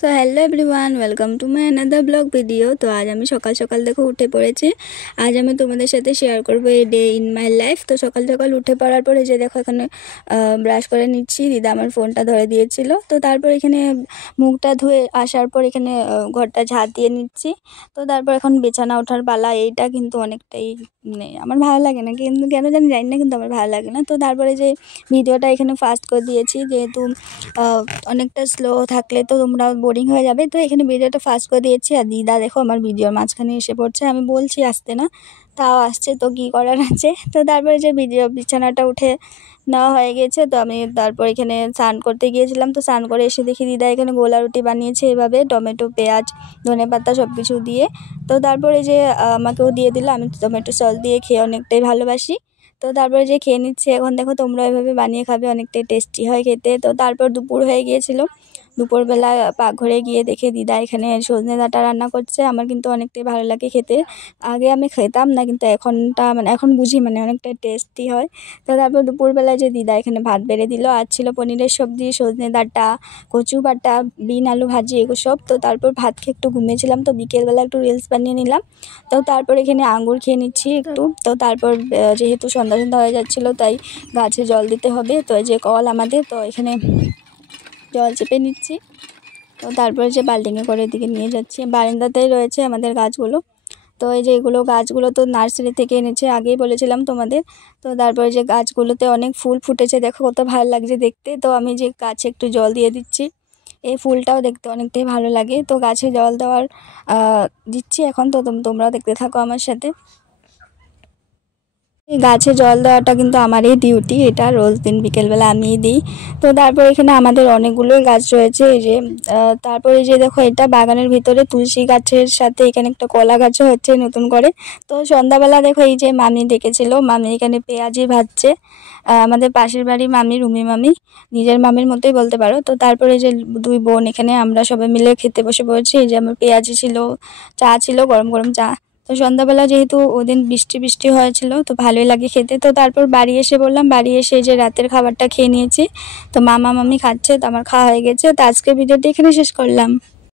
So hello everyone, welcome to my another blog video. তো আজ আমি সকাল সকাল দেখো উঠে পড়েছি। আজ আমি তোমাদের সাথে শেয়ার করবো এই ডে ইন মাই লাইফ। তো সকাল সকাল উঠে পড়ার পরে যে দেখো এখানে ব্রাশ করে নিচ্ছি। দিদা আমার ফোনটা ধরে দিয়েছিল। তো তারপর এখানে মুখটা ধুয়ে আসার পর এখানে ঘরটা ঝাঁট দিয়ে নিচ্ছি। তো তারপর এখন বিছানা ওঠার পালা। এইটা কিন্তু অনেকটাই আমার ভালো লাগে না, কিন্তু কেন জানি না, কিন্তু আমার ভালো লাগে না। তো তারপরে যে ভিডিওটা এখানে ফাস্ট করে দিয়েছি, যেহেতু অনেকটা স্লো থাকলে তো তোমরা বোরিং হয়ে যাবে। তো এখানে ভিডিওটা ফাস্ট করে দিয়েছি। আর দিদা দেখো আমার ভিডিওর মাঝখানে এসে পড়ছে। আমি বলছি আসতে না, তাও আসছে, তো কী করার আছে। তো তারপরে যে বিছানাটা উঠে নেওয়া হয়ে গেছে। তো আমি তারপর এখানে স্নান করতে গিয়েছিলাম। তো স্নান করে এসে দেখি দিদা এখানে গোলা রুটি বানিয়েছে এভাবে টমেটো, পেঁয়াজ, ধনেপাতা সব কিছু দিয়ে। তো তারপরে যে আমাকেও দিয়ে দিল। আমি টমেটো সস দিয়ে খেয়ে অনেকটাই ভালোবাসি। তো তারপরে যে খেয়ে নিচ্ছে। এখন দেখো তোমরা এভাবে বানিয়ে খাবে, অনেকটাই টেস্টি হয় খেতে। তো তারপর দুপুর হয়ে গিয়েছিল। দুপুরবেলা পাকঘরে গিয়ে দেখে দিদা এখানে সজনে ডাঁটা রান্না করছে। আমার কিন্তু অনেকটাই ভালো লাগে খেতে। আগে আমি খেতাম না, কিন্তু এখন বুঝি অনেকটাই টেস্টি হয়। তো তারপর দুপুরবেলায় যে দিদা এখানে ভাত বেড়ে দিল। আর ছিল পনিরের সবজি, সজনে ডাঁটা, কচু বাটা, বিন আলু ভাজি, এগুলো সব। তো তারপর ভাত খেয়ে একটু ঘুমিয়েছিলাম। তো বিকেলবেলা একটু রিলস বানিয়ে নিলাম। তো তারপর এখানে আঙুর খেয়ে নিচ্ছি একটু। তো তারপর যেহেতু সন্ধ্যা সন্ধ্যা হয়ে যাচ্ছিলো, তাই গাছে জল দিতে হবে। তো এই যে কল আমাদের, তো এখানে জল চেপে নিচ্ছি। তো তারপরে যে বাল্টিংয়ে করে এদিকে নিয়ে যাচ্ছি। বারান্দাতেই রয়েছে আমাদের গাছগুলো। তো এই যে এগুলো গাছগুলো তো নার্সারি থেকে এনেছে, আগেই বলেছিলাম তোমাদের। তো তারপরে যে গাছগুলোতে অনেক ফুল ফুটেছে, দেখো কত ভালো লাগছে দেখতে। তো আমি যে গাছে একটু জল দিয়ে দিচ্ছি। এই ফুলটাও দেখতে অনেকটাই ভালো লাগে। তো গাছে জল দেওয়ার দিচ্ছি এখন। তো তোমরাও দেখতে থাকো আমার সাথে। এই গাছে জল দেওয়াটা কিন্তু আমারই ডিউটি, এটা রোজ দিন বিকেলবেলা আমিই দিই। তো তারপর এখানে আমাদের অনেকগুলোই গাছ রয়েছে। এই যে তারপরে যে দেখো এটা বাগানের ভিতরে তুলসী গাছের সাথে এখানে একটা কলা গাছও হচ্ছে নতুন করে। তো সন্ধ্যাবেলা দেখো এই যে মামি ডেকেছিল, মামি এখানে পেঁয়াজি ভাজছে। আমাদের পাশের বাড়ি মামি, রুমি মামি, নিজের মামির মতোই বলতে পারো। তো তারপরে যে দুই বোন এখানে আমরা সবাই মিলে খেতে বসে পড়েছি। এই যে আমার পেঁয়াজি ছিল, চা ছিল, গরম গরম চা। তো সন্ধ্যাবেলা যেহেতু ওদিন বৃষ্টি বৃষ্টি হয়েছিল, তো ভালোই লাগে খেতে। তো তারপর বাড়ি এসে বললাম, বাড়ি এসে যে রাতের খাবারটা খেয়ে নিয়েছি। তো মামা মামি খাচ্ছে, তো আমার খাওয়া হয়ে গেছে। তো আজকের ভিডিওটি এখানে শেষ করলাম।